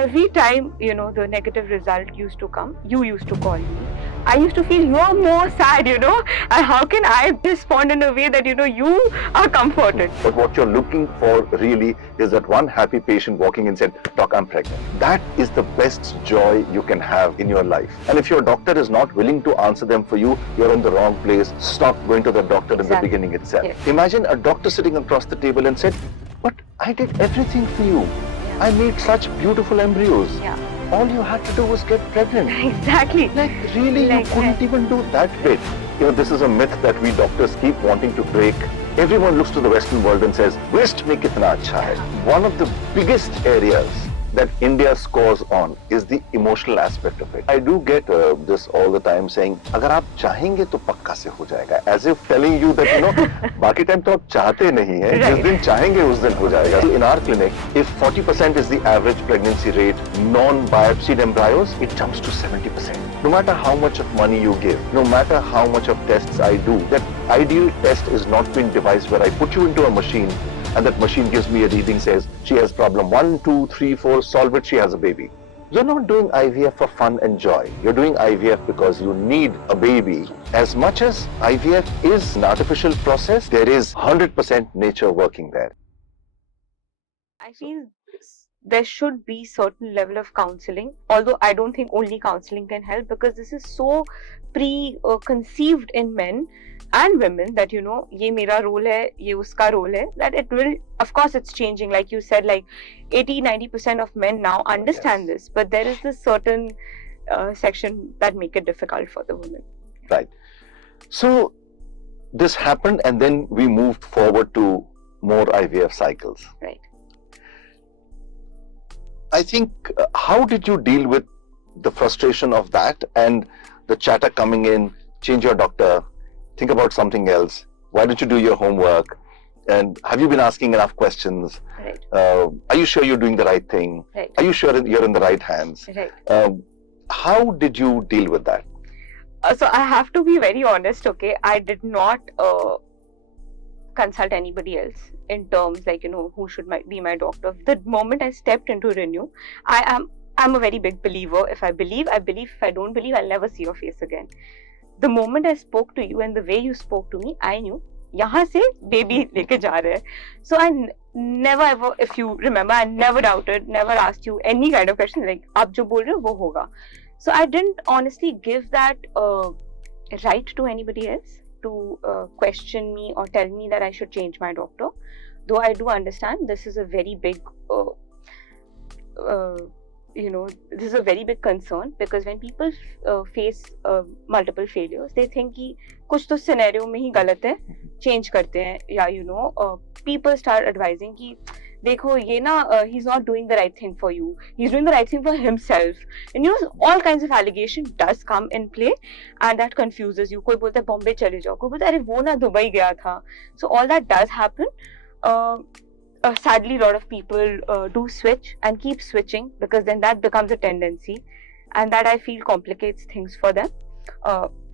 every time, the negative result used to come, you used to call me. I used to feel you're more sad, and how can I respond in a way that, you are comforted? But what you're looking for really is that one happy patient walking in and said, Doc, I'm pregnant. That is the best joy you can have in your life. And if your doctor is not willing to answer them for you, you're in the wrong place. Stop going to the doctor in the beginning itself. Yes. Imagine a doctor sitting across the table and said, but I did everything for you. I made such beautiful embryos. Yeah. All you had to do was get pregnant. Exactly. Like really, you couldn't even do that bit. This is a myth that we doctors keep wanting to break. Everyone looks to the Western world and says, West mein kitna acha hai. One of the biggest areas that India scores on is the emotional aspect of it. I do get this all the time saying, अगर आप चाहेंगे तो पक्का से हो जाएगा. As if telling you that, बाकी time तो आप चाहते नहीं हैं. जिस दिन चाहेंगे उस दिन हो जाएगा. In our clinic, if 40% is the average pregnancy rate, non-biopsied embryos, it jumps to 70%. No matter how much of money you give, no matter how much of tests I do, that ideal test is not been devised where I put you into a machine and that machine gives me a reading, says she has problem 1, 2, 3, 4, solve it, she has a baby. You're not doing IVF for fun and joy. You're doing IVF because you need a baby. As much as IVF is an artificial process, there is 100% nature working there. I feel there should be certain level of counseling, although I don't think only counseling can help, because this is so preconceived in men and women that ye mera role hai, ye uska role hai, that it will, of course it's changing, like you said, like 80-90% of men now understand this, but there is this certain section that make it difficult for the women. Right. So this happened and then we moved forward to more IVF cycles. Right. I think, how did you deal with the frustration of that and the chatter coming in, change your doctor, think about something else, why don't you do your homework, and have you been asking enough questions? Right. Are you sure you're doing the right thing? Right. Are you sure you're in the right hands? Right. How did you deal with that? So I have to be very honest, okay, I did not consult anybody else in terms like, who should be my doctor. The moment I stepped into Renew, I'm a very big believer. If I believe, I believe. If I don't believe, I'll never see your face again. The moment I spoke to you and the way you spoke to me, I knew, yahan se baby leke ja rahe hai. So I never ever, if you remember, I never doubted, never asked you any kind of question like, aap jo bol rahe ho, wo hoga. So I didn't honestly give that right to anybody else to question me or tell me that I should change my doctor. Though I do understand this is a very big this is a very big concern, because when people face multiple failures, they think कि कुछ तो scenario में ही गलत है, change करते हैं, या people start advising कि देखो ये ना he's not doing the right thing for you, he's doing the right thing for himself, and all kinds of allegation does come in play, and that confuses you. कोई बोलता है बॉम्बे चले जाओ, कोई बोलता है अरे वो ना दुबई गया था. So all that does happen. Sadly, a lot of people do switch and keep switching, because then that becomes a tendency, and that I feel complicates things for them.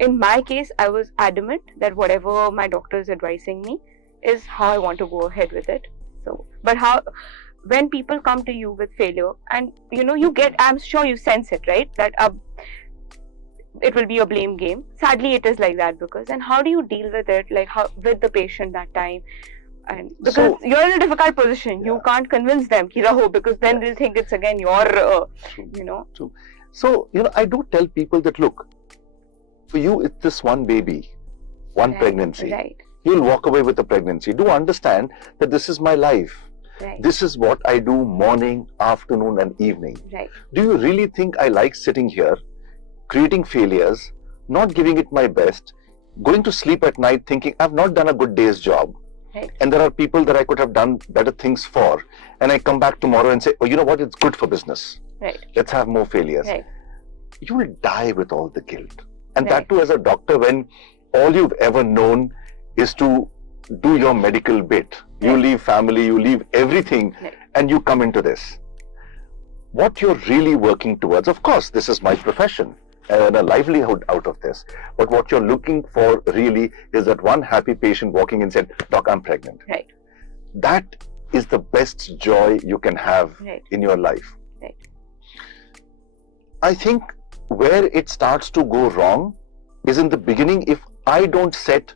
In my case, I was adamant that whatever my doctor is advising me is how I want to go ahead with it. So, but when people come to you with failure, and you get, I'm sure you sense it, right? That it will be a blame game. Sadly, it is like that, because, and how do you deal with it? Like how with the patient that time? And because you're in a difficult position, you can't convince them ki raho, because then they'll think it's again your, True. So, I do tell people that, look, for you, it's this one baby, one pregnancy. Right. You'll walk away with the pregnancy. Do understand that this is my life. Right. This is what I do morning, afternoon, and evening. Right. Do you really think I like sitting here, creating failures, not giving it my best, going to sleep at night thinking I've not done a good day's job? Right. And there are people that I could have done better things for, and I come back tomorrow and say, oh, you know what, it's good for business. Right. Let's have more failures. Right. You will die with all the guilt. And Right. that too as a doctor, when all you've ever known is to do your medical bit. You Right. leave family, you leave everything, Right. and you come into this. What you're really working towards, of course, this is my profession and a livelihood out of this. But what you're looking for really is that one happy patient walking in and said, Doc, I'm pregnant. Right. That is the best joy you can have Right. in your life. Right. I think where it starts to go wrong is in the beginning. If I don't set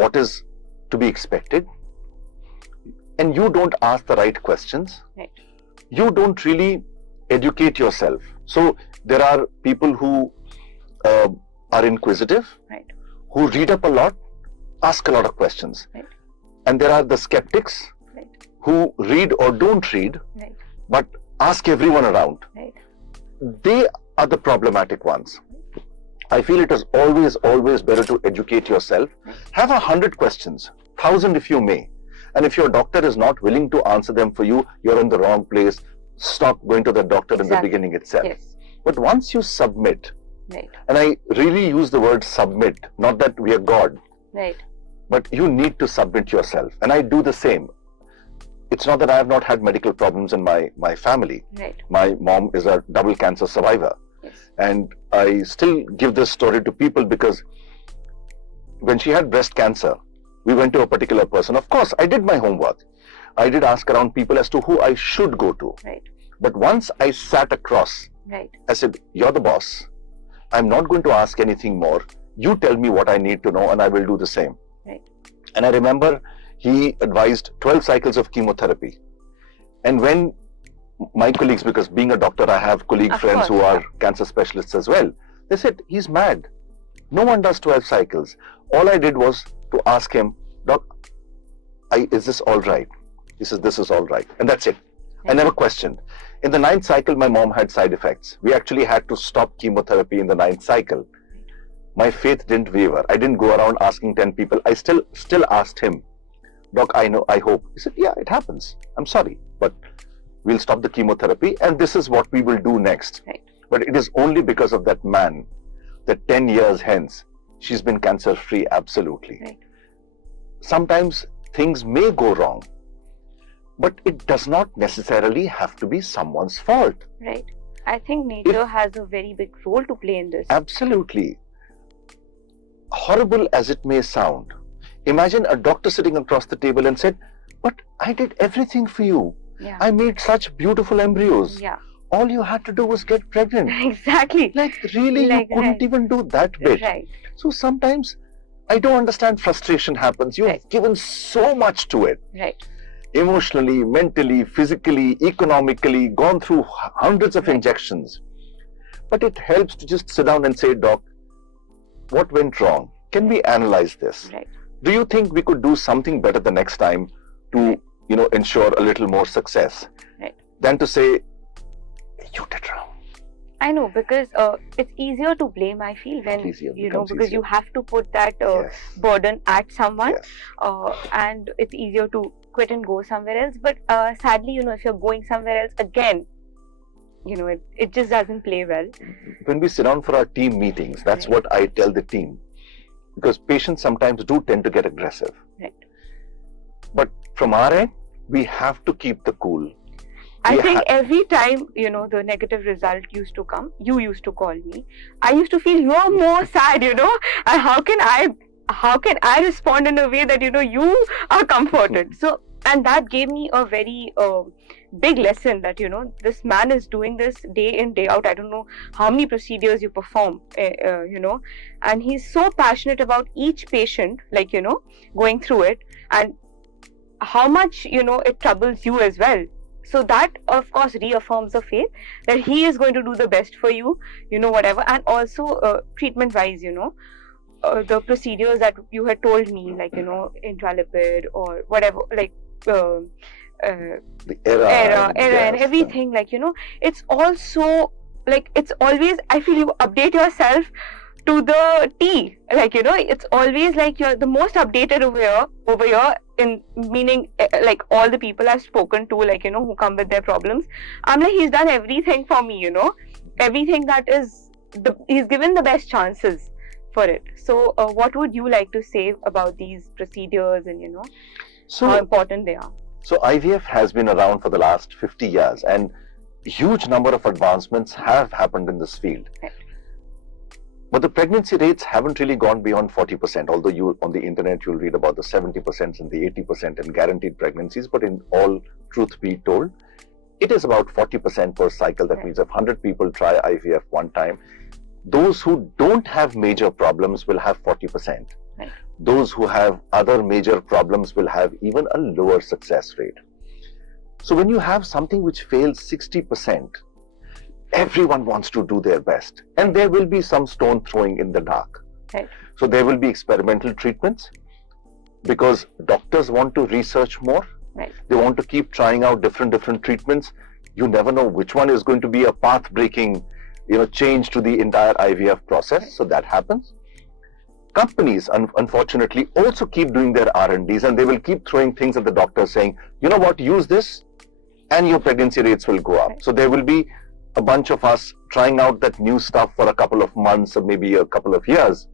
what is to be expected and you don't ask the right questions, Right. you don't really educate yourself. So there are people who are inquisitive, Right. who read up a lot, ask a lot of questions. Right. And there are the skeptics Right. who read or don't read, Right. but ask everyone around. Right. They are the problematic ones. I feel it is always better to educate yourself. Have 100 questions, 1,000 if you may. And if your doctor is not willing to answer them for you, you're in the wrong place. Stop going to the doctor in the Exactly. beginning itself. Yes. But once you submit, Right. and I really use the word submit, not that we are God, Right. but you need to submit yourself. And I do the same. It's not that I have not had medical problems in my family. Right. My mom is a double cancer survivor. Yes. And I still give this story to people because when she had breast cancer, we went to a particular person. Of course, I did my homework. I did ask around people as to who I should go to. Right. But once I sat across, Right. I said, you're the boss. I'm not going to ask anything more. You tell me what I need to know and I will do the same. Right. And I remember he advised 12 cycles of chemotherapy. And when my colleagues, because being a doctor, I have colleague Of friends course, who are yeah. cancer specialists as well. They said, he's mad. No one does 12 cycles. All I did was to ask him, Doc, is this all right? He says, this is all right. And that's it. I never questioned. In the 9th cycle, my mom had side effects. We actually had to stop chemotherapy in the 9th cycle. My faith didn't waver. I didn't go around asking 10 people. I still asked him, Doc, I know, I hope. He said, yeah, it happens. I'm sorry, but we'll stop the chemotherapy and this is what we will do next. Right. But it is only because of that man that 10 years hence, she's been cancer-free absolutely. Right. Sometimes things may go wrong, but it does not necessarily have to be someone's fault. Right. I think nature has a very big role to play in this. Absolutely. Horrible as it may sound, imagine a doctor sitting across the table and said, but I did everything for you. Yeah. I made such beautiful embryos. Yeah. All you had to do was get pregnant. Exactly. Like really, Like, you couldn't right. even do that bit. Right. So sometimes I don't understand frustration happens. You've Right. given so much to it. Right. Emotionally, mentally, physically, economically, gone through hundreds of Right. injections. But it helps to just sit down and say, Doc, what went wrong? Can we analyze this? Right. Do you think we could do something better the next time to, ensure a little more success? Right. Than to say, you did wrong. I know, because it's easier to blame, I feel, when, It's easier, because becomes you easier. have to put that Yes. burden at someone, Yes. and it's easier to quit and go somewhere else. But sadly, if you're going somewhere else again, it just doesn't play well. When we sit down for our team meetings, that's Right. what I tell the team. Because patients sometimes do tend to get aggressive. Right. But from our end, we have to keep the cool. I We think ha- every time, the negative result used to come, you used to call me. I used to feel you're more sad, and how can I respond in a way that, you are comforted? So, and that gave me a very big lesson that, this man is doing this day in, day out. I don't know how many procedures you perform, and he's so passionate about each patient, like, going through it, and how much, it troubles you as well. So that, of course, reaffirms the faith that he is going to do the best for you, whatever. And also treatment-wise, the procedures that you had told me, like, intralipid or whatever, like the era and yes, everything, like, it's also, like, it's always, I feel you update yourself to the T, like, it's always like you're the most updated over here, in meaning, like, all the people I've spoken to, like, who come with their problems, I'm like, he's done everything for me, everything that is, he's given the best chances for it. So what would you like to say about these procedures and, how important they are? So IVF has been around for the last 50 years and huge number of advancements have happened in this field. Right. But the pregnancy rates haven't really gone beyond 40%, although you on the internet you'll read about the 70% and the 80% and guaranteed pregnancies. But in all truth be told, it is about 40% per cycle. That means if 100 people try IVF one time, those who don't have major problems will have 40%. Right. Those who have other major problems will have even a lower success rate. So when you have something which fails 60%, everyone wants to do their best. And there will be some stone throwing in the dark. Right. So there will be experimental treatments because doctors want to research more. Right. They want to keep trying out different treatments. You never know which one is going to be a path-breaking, change to the entire IVF process. Right. So that happens. Companies, unfortunately, also keep doing their R&Ds, and they will keep throwing things at the doctor saying, you know what, use this and your pregnancy rates will go up. Right. So there will be a bunch of us trying out that new stuff for a couple of months or maybe a couple of years,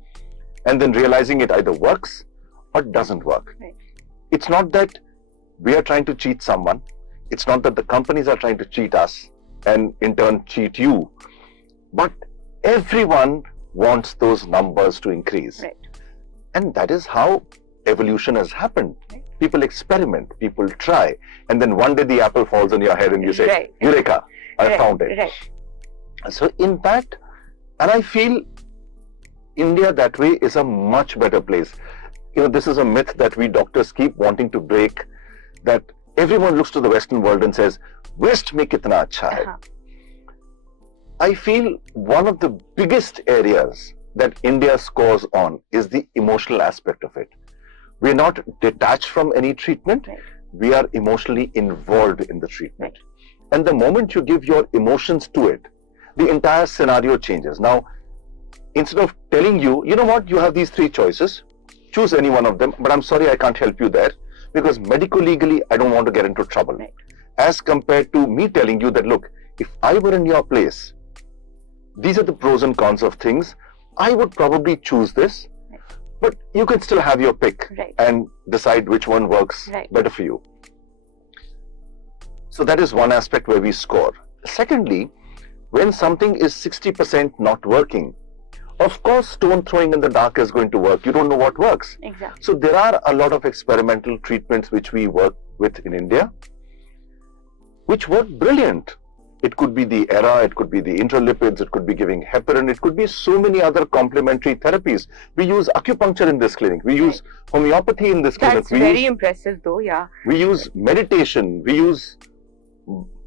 and then realizing it either works or doesn't work. Right. It's not that we are trying to cheat someone. It's not that the companies are trying to cheat us and in turn cheat you. But everyone wants those numbers to increase. Right. And that is how evolution has happened. Right. People experiment, people try, and then one day the apple falls on your head and you say, right. Eureka, I found it. Right. So in fact, and I feel India that way is a much better place. This is a myth that we doctors keep wanting to break, that everyone looks to the Western world and says, West mein kitna acha hai. I feel one of the biggest areas that India scores on is the emotional aspect of it. We're not detached from any treatment. Right. We are emotionally involved in the treatment. Right. And the moment you give your emotions to it, the entire scenario changes. Now, instead of telling you, you know what, you have these three choices, choose any one of them, but I'm sorry I can't help you there because medico-legally I don't want to get into trouble. Right. As compared to me telling you that, look, if I were in your place, these are the pros and cons of things, I would probably choose this, right. But you can still have your pick, right. And decide which one works, right. Better for you. So that is one aspect where we score. Secondly, when something is 60% not working, of course stone throwing in the dark is going to work. You don't know what works. Exactly. So there are a lot of experimental treatments which we work with in India, which work brilliant. It could be the ERA, it could be the intralipids, it could be giving heparin, it could be so many other complementary therapies. We use acupuncture in this clinic. We use homeopathy in this clinic. That's very impressive though, yeah. We use meditation. We use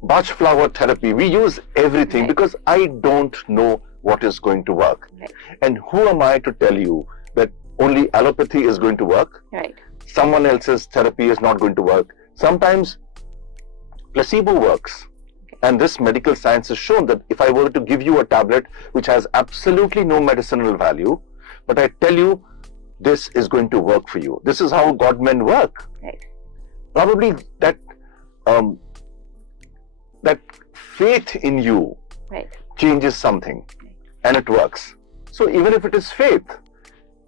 Bach flower therapy. We use everything, right. Because I don't know what is going to work. Right. And who am I to tell you that only allopathy is going to work? Right. Someone else's therapy is not going to work. Sometimes placebo works. And this medical science has shown that if I were to give you a tablet which has absolutely no medicinal value, but I tell you this is going to work for you. This is how God-men work. Right. Probably that that faith in you, right. Changes something, right. And it works. So even if it is faith,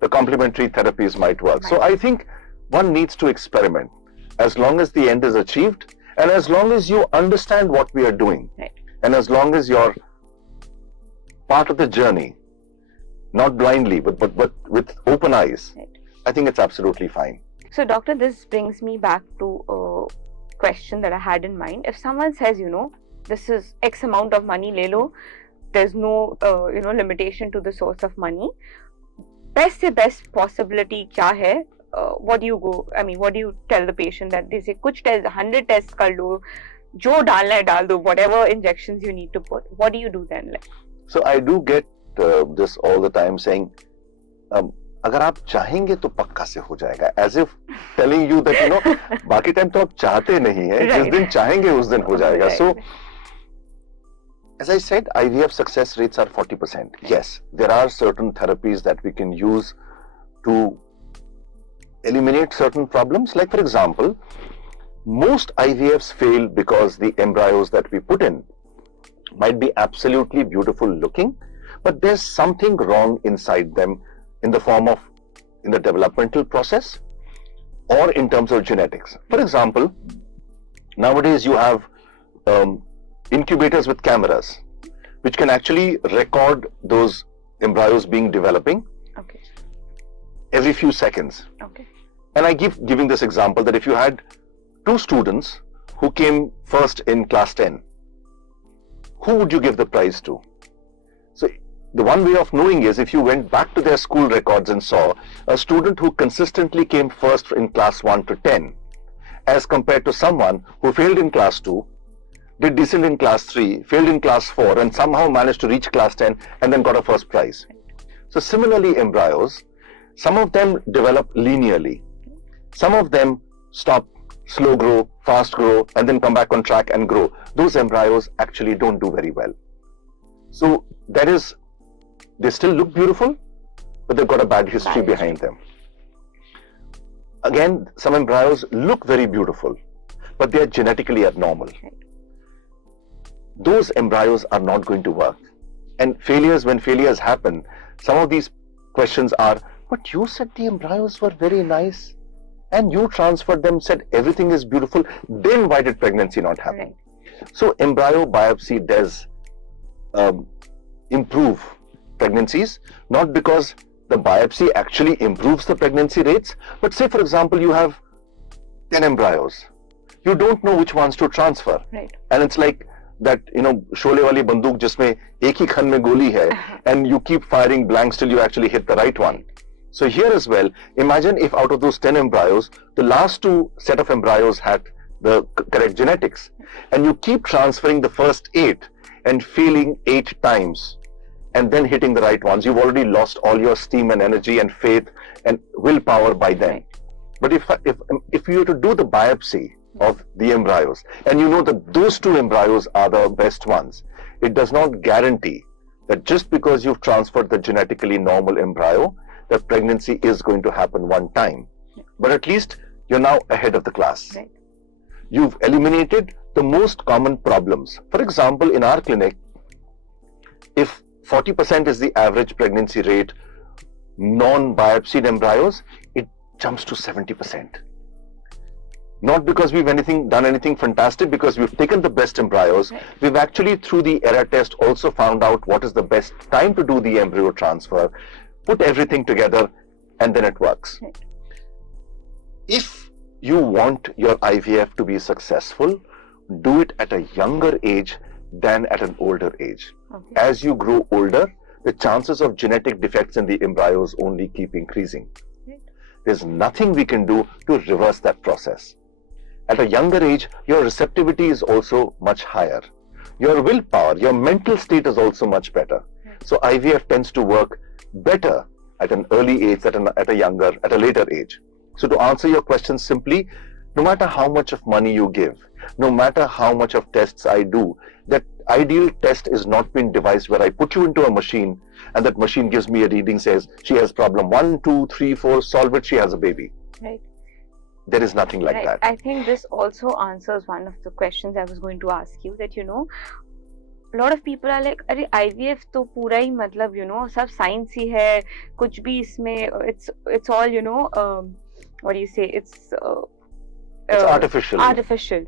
the complementary therapies might work. Right. So I think one needs to experiment as long as the end is achieved. And as long as you understand what we are doing, right. And as long as you're part of the journey, not blindly, but with open eyes, right. I think it's absolutely fine. So, doctor, this brings me back to a question that I had in mind. If someone says, this is X amount of money, le lo, there's no, limitation to the source of money. Best possibility kya hai? What do you tell the patient that they say, kuch tests, 100 tests kar lo, jo dalna hai dal do, whatever injections you need to put. What do you do then? So I do get this all the time saying, अगर आप चाहेंगे तो पक्का से हो जाएगा. As if telling you that, बाकी time तो आप चाहते नहीं है, जिस दिन चाहेंगे उस दिन हो जाएगा. So, as I said, IVF success rates are 40%. Yes, there are certain therapies that we can use to eliminate certain problems. Like, for example, most IVFs fail because the embryos that we put in might be absolutely beautiful looking, but there's something wrong inside them in the form of, in the developmental process or in terms of genetics. For example, nowadays you have incubators with cameras which can actually record those embryos being developing. Okay. Every few seconds. Okay. And I giving this example that if you had two students who came first in class 10, who would you give the prize to? So the one way of knowing is if you went back to their school records and saw a student who consistently came first in class 1 to 10 as compared to someone who failed in class 2, did decent in class 3, failed in class 4 and somehow managed to reach class 10 and then got a first prize. So similarly, embryos, some of them develop linearly. Some of them stop, slow grow, fast grow, and then come back on track and grow. Those embryos actually don't do very well. So that is, they still look beautiful, but they've got a bad history behind them. Again, some embryos look very beautiful, but they are genetically abnormal. Those embryos are not going to work. And failures, when failures happen, some of these questions are, but you said the embryos were very nice and you transferred them, said everything is beautiful, then why did pregnancy not happen? Right. So embryo biopsy does improve pregnancies, not because the biopsy actually improves the pregnancy rates, but say for example you have 10 embryos, you don't know which ones to transfer. Right. And it's like that, Sholay वाली बंदूक जिसमें एक ही खन में गोली है, and you keep firing blanks till you actually hit the right one. So here as well, imagine if out of those 10 embryos, the last 2 set of embryos had the correct genetics, and you keep transferring the first 8 and failing 8 times, and then hitting the right ones. You've already lost all your steam and energy and faith and willpower by then. But if you were to do the biopsy of the embryos, and you know that those 2 embryos are the best ones, it does not guarantee that just because you've transferred the genetically normal embryo, that pregnancy is going to happen one time. But at least you're now ahead of the class. Right. You've eliminated the most common problems. For example, in our clinic, if 40% is the average pregnancy rate, non-biopsied embryos, it jumps to 70%. Not because we've done anything fantastic, because we've taken the best embryos. Right. We've actually, through the error test, also found out what is the best time to do the embryo transfer, put everything together, and then it works. Right. If you want your IVF to be successful, do it at a younger age than at an older age. Okay. As you grow older, the chances of genetic defects in the embryos only keep increasing. Right. There's nothing we can do to reverse that process. At a younger age, your receptivity is also much higher. Your willpower, your mental state is also much better. Right. So IVF tends to work better at an early age than at a later age. So to answer your question simply, no matter how much of money you give, no matter how much of tests I do, that ideal test is not been devised where I put you into a machine and that machine gives me a reading, says she has problem 1, 2, 3, 4, solve it, she has a baby. Right. There is nothing like that. I think this also answers one of the questions I was going to ask you, that a lot of people are like, अरे IVF तो पूरा ही मतलब सब science ही है, कुछ भी इसमें it's all what do you say, it's artificial. Artificial.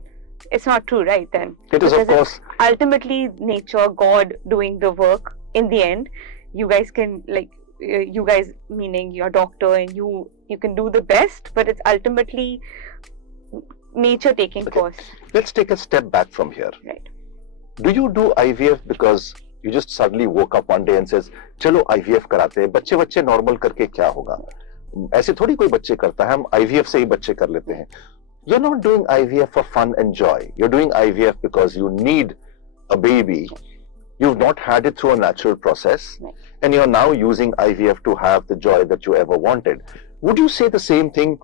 It's not true, right? Then it is, of course. Ultimately, nature, God doing the work. In the end, you guys can you guys meaning your doctor and you can do the best, but it's ultimately nature taking course. Let's take a step back from here. Right. Do you do IVF because you just suddenly woke up one day and says, चलो IVF कराते हैं, बच्चे normal करके क्या होगा? ऐसे थोड़ी कोई बच्चे करता है, हम IVF से ही बच्चे कर लेते हैं. You're not doing IVF for fun and joy. You're doing IVF because you need a baby. You've not had it through a natural process, and you're now using IVF to have the joy that you ever wanted. Would you say the same thing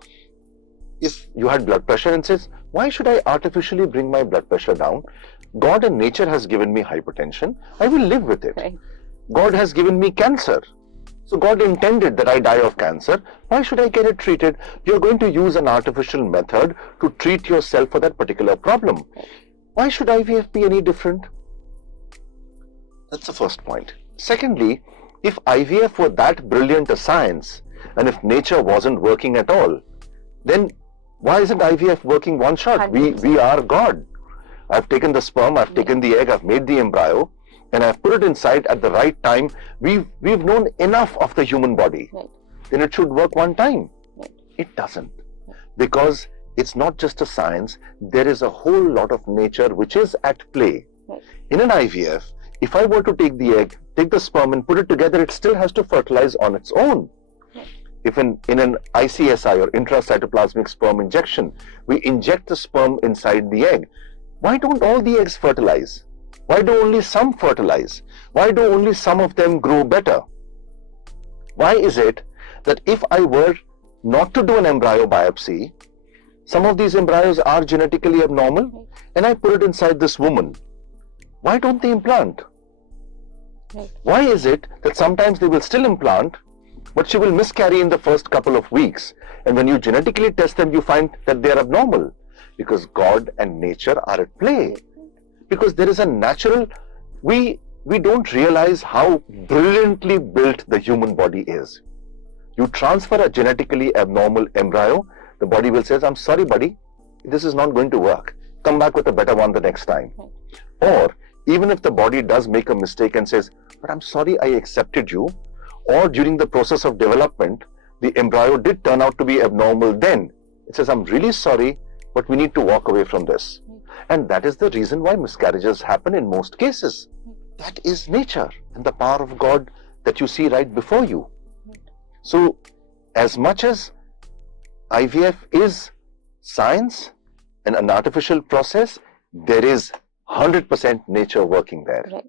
if you had blood pressure and says, why should I artificially bring my blood pressure down? God and nature has given me hypertension. I will live with it. Right. God has given me cancer. So God intended that I die of cancer. Why should I get it treated? You're going to use an artificial method to treat yourself for that particular problem. Why should IVF be any different? That's the first point. Secondly, if IVF were that brilliant a science, and if nature wasn't working at all, then why isn't IVF working one shot? We are God. I've taken the sperm, I've taken the egg, I've made the embryo, and I've put it inside at the right time. We've known enough of the human body. Right. Then it should work one time. Right. It doesn't. Right. Because it's not just a science, there is a whole lot of nature which is at play. Right. In an IVF, if I were to take the egg, take the sperm and put it together, it still has to fertilize on its own. Right. If in an ICSI or intracytoplasmic sperm injection, we inject the sperm inside the egg, why don't all the eggs fertilize? Why do only some fertilize? Why do only some of them grow better? Why is it that if I were not to do an embryo biopsy, some of these embryos are genetically abnormal and I put it inside this woman? Why don't they implant? Right. Why is it that sometimes they will still implant, but she will miscarry in the first couple of weeks? And when you genetically test them, you find that they are abnormal. Because God and nature are at play. Because there is a natural, we don't realize how brilliantly built the human body is. You transfer a genetically abnormal embryo, the body will say, I'm sorry, buddy, this is not going to work. Come back with a better one the next time. Or even if the body does make a mistake and says, but I'm sorry, I accepted you. Or during the process of development, the embryo did turn out to be abnormal then. It says, I'm really sorry, but we need to walk away from this. And that is the reason why miscarriages happen in most cases. That is nature and the power of God that you see right before you. So, as much as IVF is science and an artificial process, there is 100% nature working there. Right.